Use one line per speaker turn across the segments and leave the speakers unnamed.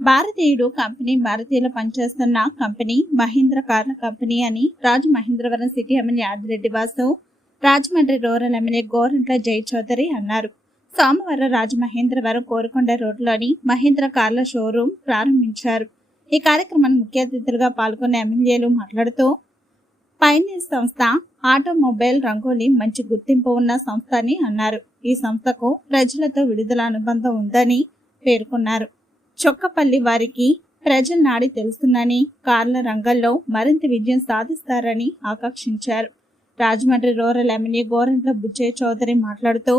భారతీయుడు కంపెనీ భారతీయులు పనిచేస్తున్న కంపెనీ మహీంద్ర కార్ల కంపెనీ అని Rajamahendravaram city MLA Adireddy Vasu Rajahmundry rural MLA Gorantla Jai Chowdary అన్నారు. సోమవారం రాజమహేంద్రవరం కోరుకొండ రోడ్లోని మహేంద్ర కార్ల షోరూం ప్రారంభించారు. ఈ కార్యక్రమాన్ని ముఖ్య అతిథులుగా పాల్గొన్న ఎమ్మెల్యేలు మాట్లాడుతూ పైనీర్ సంస్థ ఆటోమొబైల్ రంగోలి మంచి గుర్తింపు ఉన్న సంస్థ అని అన్నారు. ఈ సంస్థకు ప్రజలతో విడుదల అనుబంధం ఉందని పేర్కొన్నారు. చొక్కపల్లి వారికి ప్రజల నాడి తెలుస్తుందని కార్ల రంగంలో మరింత విజయం సాధిస్తారని ఆకాంక్షించారు. రాజమండ్రి రూరల్ ఎమ్మెల్యే గోరంట్ల బుజ్జయ్య చౌదరి మాట్లాడుతూ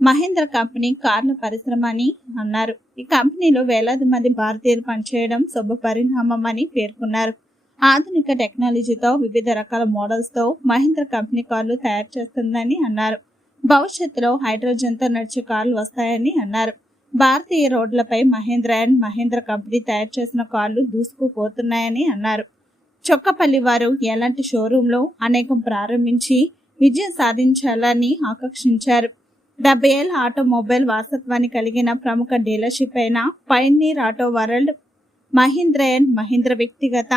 మహేంద్ర కంపెనీ కార్ల పరిశ్రమ అని అన్నారు. ఈ కంపెనీలో వేలాది మంది భారతీయులు పనిచేయడం శుభ పరిణామం అని పేర్కొన్నారు. ఆధునిక టెక్నాలజీతో వివిధ రకాల మోడల్స్తో మహేంద్ర కంపెనీ కార్లు తయారు చేస్తుందని అన్నారు. భవిష్యత్తులో హైడ్రోజన్తో నడిచే కార్లు వస్తాయని అన్నారు. భారతీయ రోడ్లపై మహేంద్ర అండ్ మహేంద్ర కంపెనీ తయారు చేసిన కార్లు దూసుకుపోతున్నాయని అన్నారు. చొక్కపల్లి వారు ఎలాంటి షోరూంలో అనేకం ప్రారంభించి విజయం సాధించాలని ఆకర్షించారు డెబ్బై ఏళ్ళ ఆటోమొబైల్ వారసత్వాన్ని కలిగిన ప్రముఖ డీలర్షిప్ అయిన Pioneer auto world Mahindra and Mahindra వ్యక్తిగత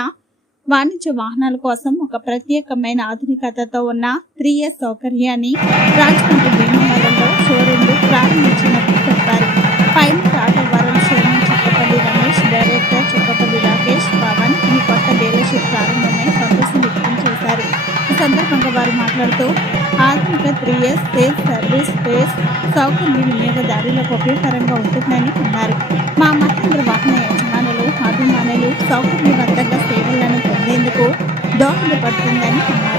వాణిజ్య వాహనాల కోసం ఒక ప్రత్యేకమైన ఆధునికతతో ఉన్న త్రీ ఇయర్స్ సౌకర్యాన్ని రాజమండ్రి భీమవరంలో షోరూంలు ప్రారంభించినట్లు చెప్పారు. Fine auto world chairman Chukkapalli Ramesh director Chukkapalli Rakesh Pavan ఈ కొత్త డీలర్షిప్ ప్రారంభమై సంతోషం వ్యక్తం చేశారు. ఈ సందర్భంగా వారు మాట్లాడుతూ ఆధునిక three years sales service space సౌకర్యం వినియోగదారులకు ఉపయోగకరంగా ఉంటుందని అన్నారు. మా మహేంద్ర వాహన యజమానులు అభిమానులు సౌకర్యవంతంగా సేవలను పొందేందుకు దోహదపడుతుందని అన్నారు.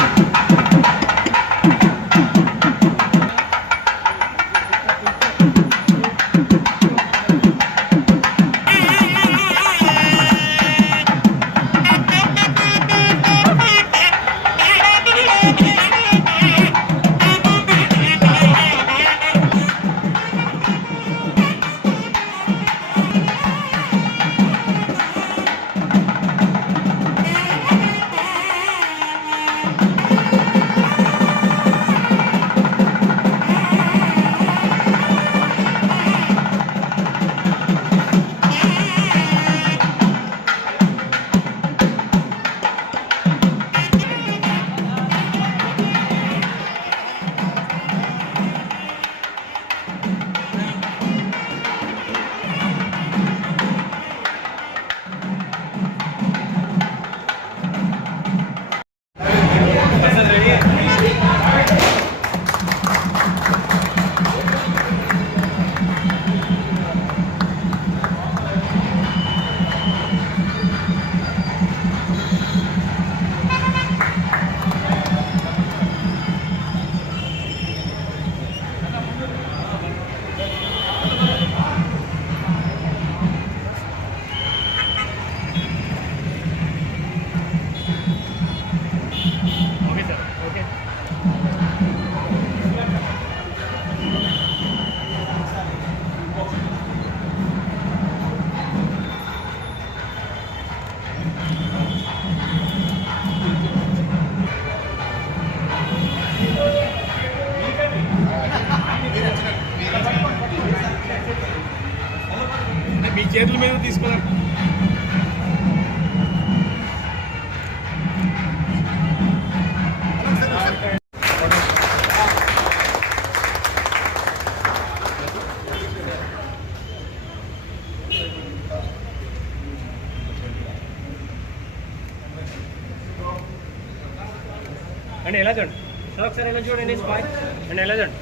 మీ చేతుల మీద తీసుకున్నారు అండి ఎలా చూడండి సార్ ఒకసారి ఎలా చూడండి స్పాయ్ అండి ఎలా చూడండి